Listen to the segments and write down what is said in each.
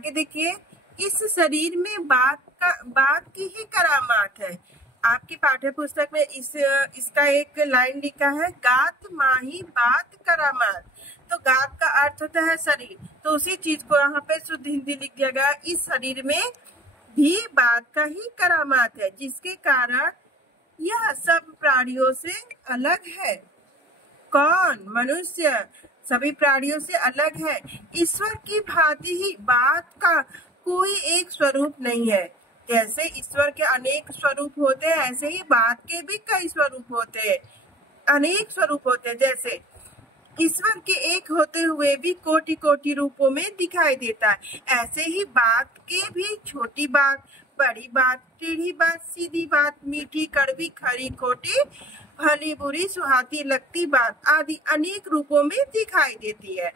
आगे देखिए, इस शरीर में बात की ही करामात है। आपकी पाठ्य पुस्तक में इसका एक लाइन लिखा है, गात माही बात करामात। तो गात का अर्थ होता है शरीर, तो उसी चीज को यहाँ पे शुद्ध हिंदी लिख दिया गया, इस शरीर में भी बात का ही करामात है, जिसके कारण यह सब प्राणियों से अलग है। कौन? मनुष्य सभी प्राणियों से अलग है। ईश्वर की भांति ही बात का कोई एक स्वरूप नहीं है। जैसे ईश्वर के अनेक स्वरूप होते हैं, ऐसे ही बात के भी कई स्वरूप होते हैं, अनेक स्वरूप होते हैं। जैसे ईश्वर के एक होते हुए भी कोटि कोटि रूपों में दिखाई देता है, ऐसे ही बात के भी छोटी बात, बड़ी बात, टेढ़ी बात, सीधी बात, मीठी कड़वी खरी खोटी, भली बुरी सुहाती लगती बात आदि अनेक रूपों में दिखाई देती है।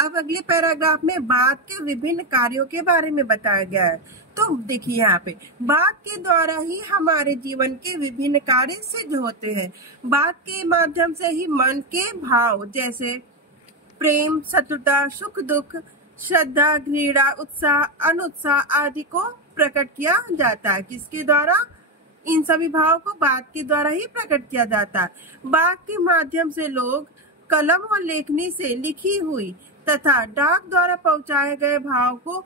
अब अगले पैराग्राफ में बात के विभिन्न कार्यों के बारे में बताया गया है। तो देखिए यहाँ पे, बात के द्वारा ही हमारे जीवन के विभिन्न कार्य सिद्ध होते हैं। बात के माध्यम से ही मन के भाव जैसे प्रेम, शत्रुता, सुख दुख, श्रद्धा, घृणा, उत्साह, अनुत्साह आदि को प्रकट किया जाता है। किसके द्वारा? इन सभी भावों को बात के द्वारा ही प्रकट किया जाता है। बात के माध्यम से लोग कलम और लेखनी से लिखी हुई तथा डाक द्वारा पहुंचाए गए भाव को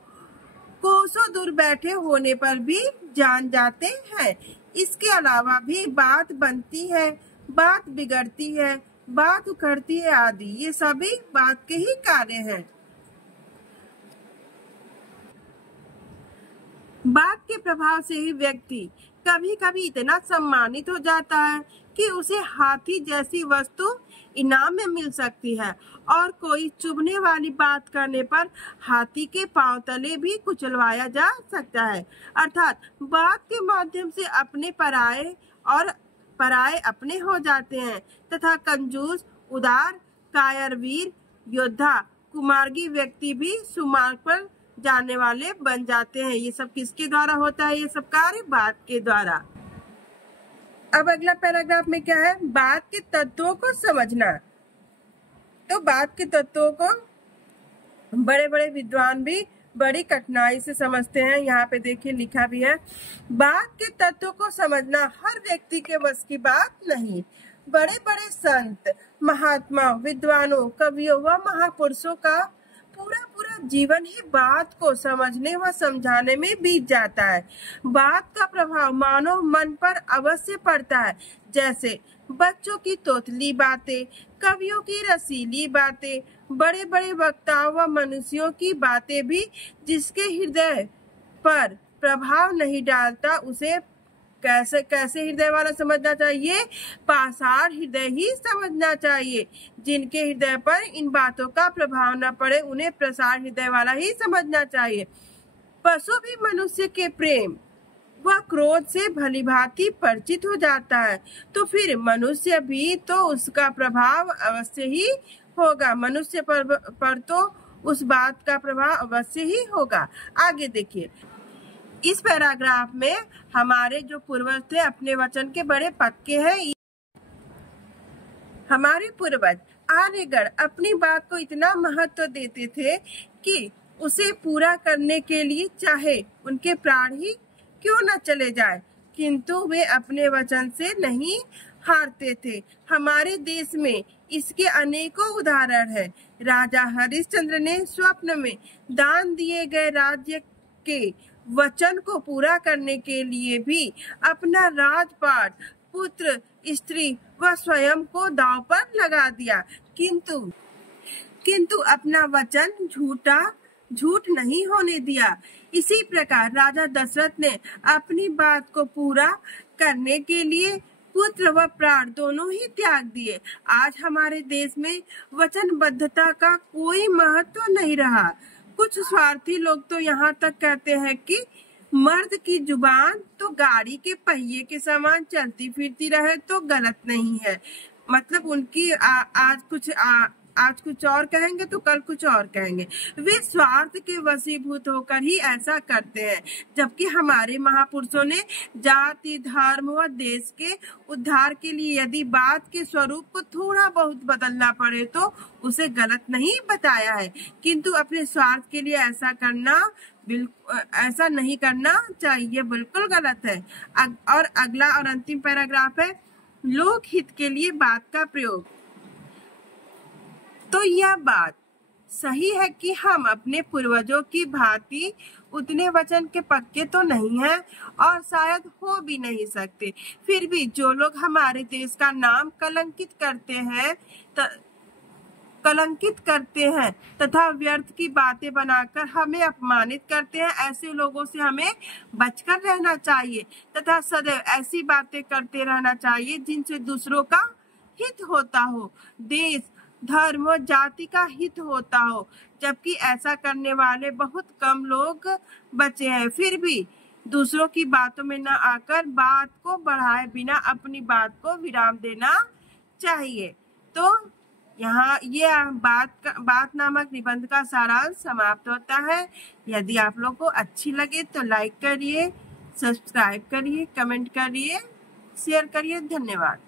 कोसों दूर बैठे होने पर भी जान जाते हैं। इसके अलावा भी बात बनती है, बात बिगड़ती है, बात उखड़ती है आदि, ये सभी बात के ही कार्य हैं। बात के प्रभाव से ही व्यक्ति कभी कभी इतना सम्मानित हो जाता है कि उसे हाथी जैसी वस्तु इनाम में मिल सकती है, और कोई चुभने वाली बात करने पर हाथी के पांव तले भी कुचलवाया जा सकता है। अर्थात बात के माध्यम से अपने पराये और पराये अपने हो जाते हैं तथा कंजूस, उदार, कायर, वीर, योद्धा, कुमार्गी व्यक्ति भी सुमार्ग पर जाने वाले बन जाते हैं। ये सब किसके द्वारा होता है? ये सब कार्य बात के द्वारा। अब अगला पैराग्राफ में क्या है? बात के तत्वों को समझना। तो बात के तत्वों को बड़े बड़े विद्वान भी बड़ी कठिनाई से समझते हैं। यहाँ पे देखिए लिखा भी है, बात के तत्वों को समझना हर व्यक्ति के बस की बात नहीं। बड़े बड़े संत, महात्मा, विद्वानों, कवियों व महापुरुषों का पूरा जीवन ही बात को समझने व समझाने में बीत जाता है। बात का प्रभाव मानव मन पर अवश्य पड़ता है, जैसे बच्चों की तोतली बातें, कवियों की रसीली बातें, बड़े बड़े वक्ताओं व मनुष्यों की बातें भी जिसके हृदय पर प्रभाव नहीं डालता, उसे कैसे हृदय वाला समझना चाहिए? पाषाण हृदय ही समझना चाहिए। जिनके हृदय पर इन बातों का प्रभाव न पड़े, उन्हें प्रसार हृदय वाला ही समझना चाहिए। पशु भी मनुष्य के प्रेम व क्रोध से भलीभांति परिचित हो जाता है, तो फिर मनुष्य भी तो उसका प्रभाव अवश्य ही होगा। मनुष्य पर तो उस बात का प्रभाव अवश्य ही होगा। आगे देखिए, इस पैराग्राफ में हमारे जो पूर्वज थे अपने वचन के बड़े पक्के हैं। हमारे पूर्वज आर्यगण अपनी बात को इतना महत्व देते थे कि उसे पूरा करने के लिए चाहे उनके प्राण ही क्यों न चले जाए, किंतु वे अपने वचन से नहीं हारते थे। हमारे देश में इसके अनेकों उदाहरण हैं। राजा हरिश्चंद्र ने स्वप्न में दान दिए गए राज्य के वचन को पूरा करने के लिए भी अपना राजपाट, पुत्र, स्त्री व स्वयं को दांव पर लगा दिया, किंतु अपना वचन झूठ नहीं होने दिया। इसी प्रकार राजा दशरथ ने अपनी बात को पूरा करने के लिए पुत्र व प्राण दोनों ही त्याग दिए। आज हमारे देश में वचनबद्धता का कोई महत्व नहीं रहा। कुछ स्वार्थी लोग तो यहाँ तक कहते हैं कि मर्द की जुबान तो गाड़ी के पहिए के समान चलती फिरती रहे तो गलत नहीं है। मतलब उनकी आज कुछ आज कुछ और कहेंगे तो कल कुछ और कहेंगे। वे स्वार्थ के वशीभूत होकर ही ऐसा करते हैं, जबकि हमारे महापुरुषों ने जाति, धर्म व देश के उद्धार के लिए यदि बात के स्वरूप को थोड़ा बहुत बदलना पड़े तो उसे गलत नहीं बताया है, किंतु अपने स्वार्थ के लिए ऐसा नहीं करना चाहिए, बिल्कुल गलत है। और अगला और अंतिम पैराग्राफ है, लोक हित के लिए बात का प्रयोग। तो यह बात सही है कि हम अपने पूर्वजों की भांति उतने वचन के पक्के तो नहीं हैं और शायद हो भी नहीं सकते। फिर भी जो लोग हमारे देश का नाम कलंकित करते हैं तथा व्यर्थ की बातें बनाकर हमें अपमानित करते हैं, ऐसे लोगों से हमें बचकर रहना चाहिए तथा सदैव ऐसी बातें करते रहना चाहिए जिनसे दूसरों का हित होता हो, देश, धर्म और जाति का हित होता हो, जबकि ऐसा करने वाले बहुत कम लोग बचे हैं। फिर भी दूसरों की बातों में न आकर बात को बढ़ाए बिना अपनी बात को विराम देना चाहिए। तो यहाँ ये बात नामक निबंध का सारांश समाप्त होता है। यदि आप लोग को अच्छी लगे तो लाइक करिए, सब्सक्राइब करिए, कमेंट करिए, शेयर करिए। धन्यवाद।